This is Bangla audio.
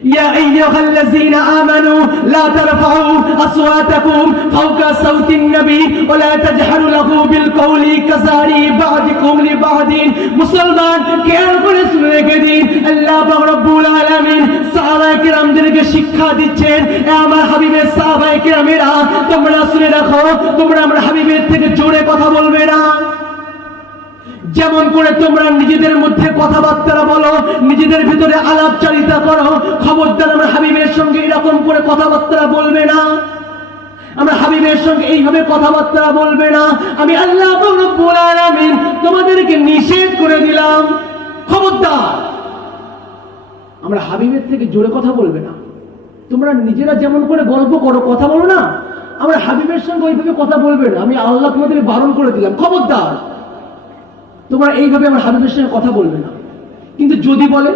يا أيها الذين آمنوا لا ترفعوا أصواتكم فوق صوت النبي ولا تجهروا له بالقول كجهر بعضكم لبعض মুসলমান খেয়াল করে শুনে রেখে দিন আল্লাহ পাক রব্বুল আলামিন সাহাবায়ে কেরামদেরকে শিক্ষা দিচ্ছেন এ আমার হাবিবের সাহাবায়ে কেরামেরা তোমরা শুনে রাখো তোমরা আমার হাবিবের থেকে জোরে কথা বলবে না যেমন করে তোমরা নিজেদের মধ্যে কথাবার্তা বলো নিজেদের ভিতরে আলাপচারিতা করো খবরদার আমার হাবিবের সঙ্গে এরকম করে কথাবার্তা বলবে না আমরা হাবিবের সঙ্গে এইভাবে কথাবার্তা বলবে না আমি আল্লাহ রব্বুল আলামিন তোমাদেরকে নিষেধ করে দিলাম খবরদার আমরা হাবিবের থেকে জোরে কথা বলবে না তোমরা নিজেরা যেমন করে গল্প করো কথা বলো না আমরা হাবিবের সঙ্গে ওইভাবে কথা বলবে না আমি আল্লাহ তোমাদের বারণ করে দিলাম খবরদার তোমরা এইভাবে আমার হাবিবের সঙ্গে কথা বলবে না কিন্তু যদি বলে